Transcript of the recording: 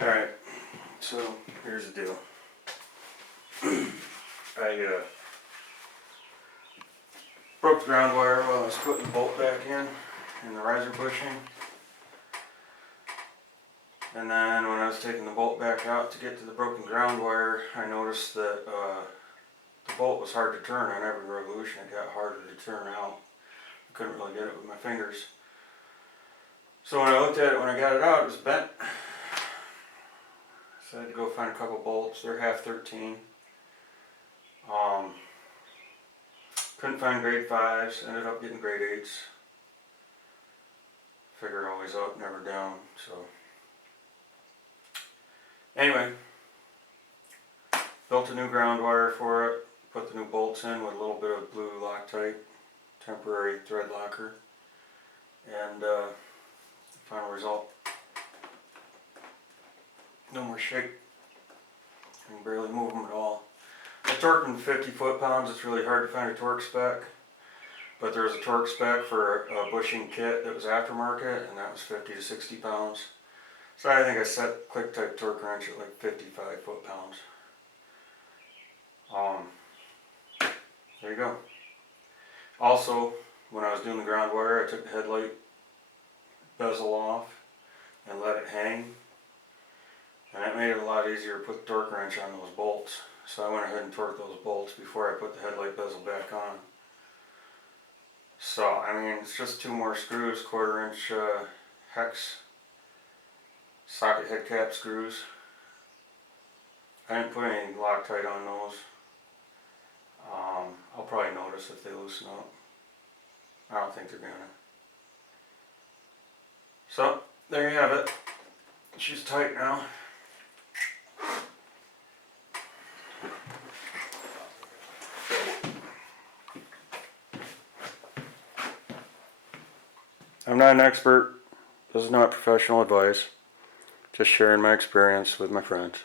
Alright, so here's the deal. I broke the ground wire while I was putting the bolt back in the riser bushing. And then when I was taking the bolt back out to get to the broken ground wire, I noticed that the bolt was hard to turn on every revolution. It got harder to turn out. I couldn't really get it with my fingers. So when I looked at it, when I got it out, it was bent. So I had to go find a couple bolts. They're half 13. Couldn't find grade 5s. Ended up getting grade 8s. Figure always up, never down. So anyway, built a new ground wire for it. Put the new bolts in with a little bit of blue Loctite, temporary thread locker, and final result. No more shake. I can barely move them at all. I torqued them 50 foot-pounds. It's really hard to find a torque spec, but there was a torque spec for a bushing kit that was aftermarket, and that was 50 to 60 pounds. So I think I set quick type torque wrench at like 55 foot-pounds. There you go. Also, when I was doing the ground wire, I took the headlight bezel off and let it hang. And that made it a lot easier to put the torque wrench on those bolts. So I went ahead and torqued those bolts before I put the headlight bezel back on. So, I mean, it's just 2 more screws, 1/4 inch hex socket head cap screws. I didn't put any Loctite on those. I'll probably notice if they loosen up. I don't think they're gonna. So, there you have it. She's tight now. I'm not an expert. This is not professional advice. Just sharing my experience with my friends.